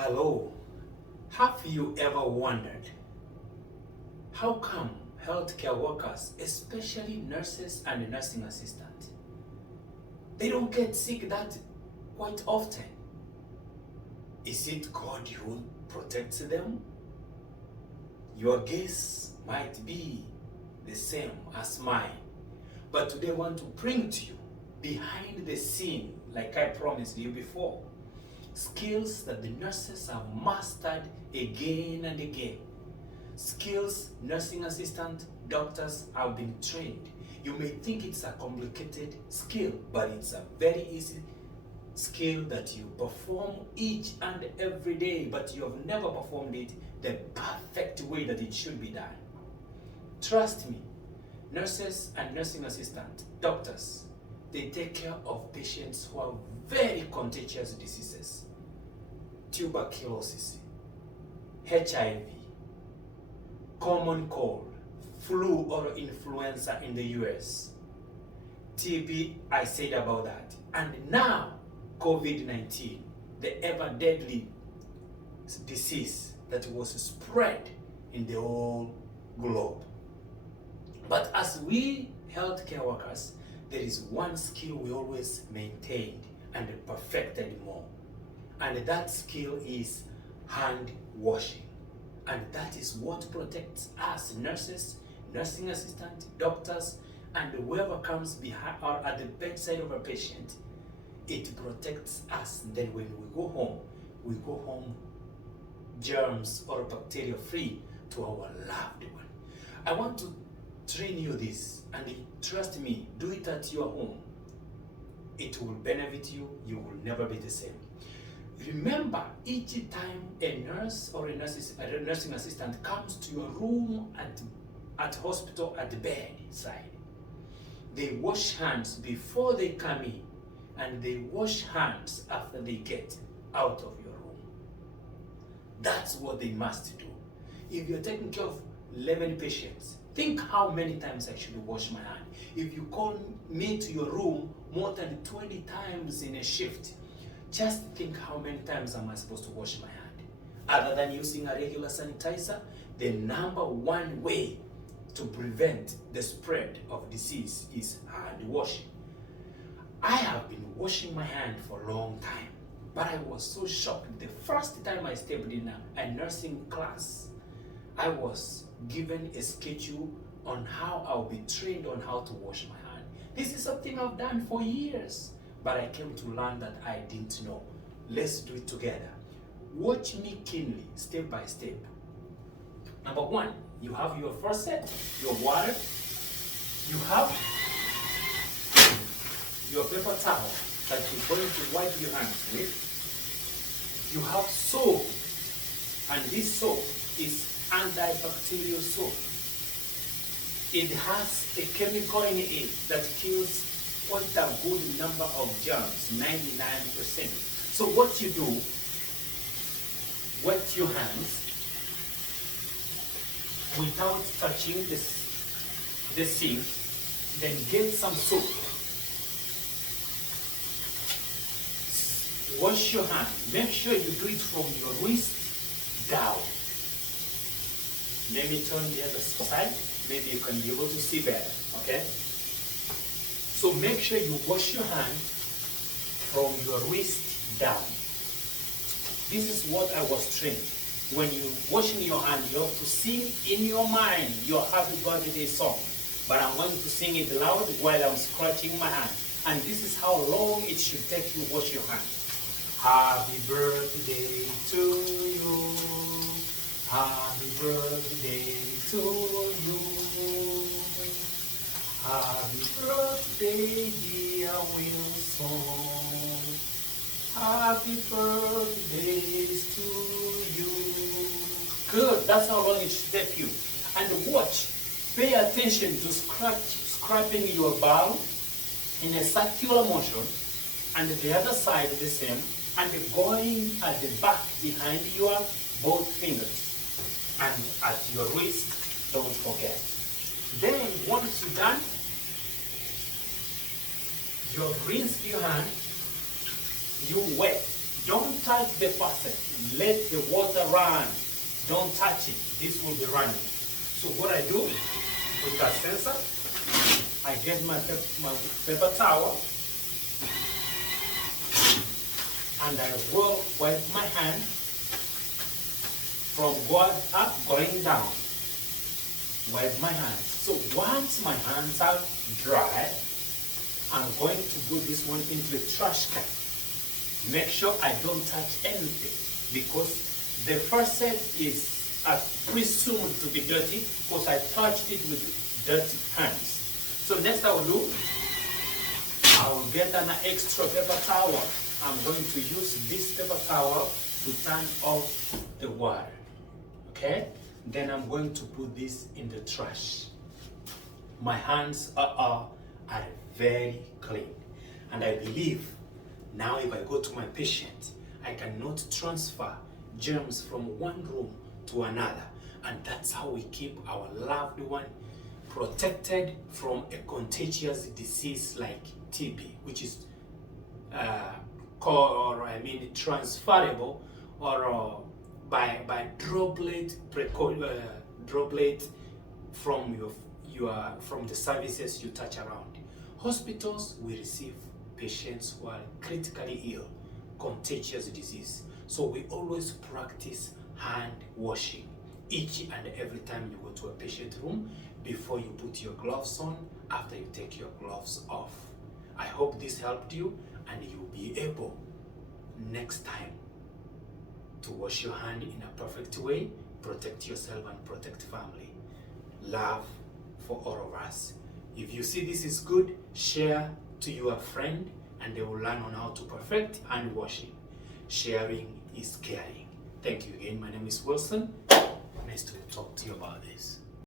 Hello, have you ever wondered how come healthcare workers, especially nurses and nursing assistants, they don't get sick that quite often? Is it God who protects them? Your guess might be the same as mine, but today I want to bring to you behind the scene, like I promised you before, skills that the nurses have mastered again and again. Skills nursing assistant, doctors have been trained. You may think it's a complicated skill, but it's a very easy skill that you perform each and every day, but you have never performed it the perfect way that it should be done. Trust me, nurses and nursing assistant, doctors, they take care of patients who have very contagious diseases. Tuberculosis, HIV, common cold, flu or influenza in the US, TB, I said about that, and now COVID-19, the ever deadly disease that was spread in the whole globe. But as we healthcare workers, there is one skill we always maintained and perfected more. And that skill is hand washing. And that is what protects us, nurses, nursing assistants, doctors, and whoever comes behind or at the bedside of a patient. It protects us. And then when we go home germs or bacteria free to our loved one. I want to train you this, and trust me, do it at your home. It will benefit you. You will never be the same. Remember, each time a nurse or a nursing assistant comes to your room at hospital at the bedside, they wash hands before they come in, and they wash hands after they get out of your room. That's what they must do. If you're taking care of 11 patients, think how many times I should wash my hand. If you call me to your room more than 20 times in a shift, just think how many times am I supposed to wash my hand. Other than using a regular sanitizer, the number one way to prevent the spread of disease is hand washing. I have been washing my hand for a long time, but I was so shocked. The first time I stepped in a nursing class, I was given a schedule on how I'll be trained on how to wash my hand. This is something I've done for years, but I came to learn that I didn't know. Let's do it together. Watch me keenly, step by step. Number one, you have your faucet, your water, you have your paper towel that you're going to wipe your hands with. You have soap, and this soap is antibacterial soap. It has a chemical in it that kills quite a good number of germs, 99%. So what you do, wet your hands without touching the sink, then get some soap. Wash your hand. Make sure you do it from your wrist down. Let me turn the other side. Maybe you can be able to see better, okay? So make sure you wash your hand from your wrist down. This is what I was trained. When you're washing your hand, you have to sing in your mind your happy birthday song. But I'm going to sing it loud while I'm scratching my hand. And this is how long it should take you to wash your hand. Happy birthday to you. Happy birthday to you. Happy birthday, dear Wilson. Happy birthdays to you. Good, that's how long it should take you. And watch, pay attention to scraping your bowl in a circular motion, and the other side the same, and going at the back behind your both fingers. And at your wrist, don't forget. Then once you're done, you have rinsed your hand, you wet Don't touch the faucet. Let the water run. Don't touch it. This will be running. So what I do with that sensor, I get my paper towel and I will wipe my hand from going up, going down. Wipe my hands. So once my hands are dry, I'm going to put this one into a trash can. Make sure I don't touch anything because the first set is presumed to be dirty because I touched it with dirty hands. So next I will do, I will get an extra paper towel. I'm going to use this paper towel to turn off the water. Okay? Then I'm going to put this in the trash. My hands are very clean. And I believe now if I go to my patient, I cannot transfer germs from one room to another. And that's how we keep our loved one protected from a contagious disease like TB, which is transferable or by droplet from from the services you touch around. Hospitals will receive patients who are critically ill, contagious disease. So we always practice hand washing each and every time you go to a patient room, before you put your gloves on, after you take your gloves off. I hope this helped you and you'll be able next time to wash your hand in a perfect way, protect yourself and protect family. Love for all of us. If you see this is good, share to your friend and they will learn on how to perfect hand washing. Sharing is caring. Thank you again. My name is Wilson. Nice to talk to you about this.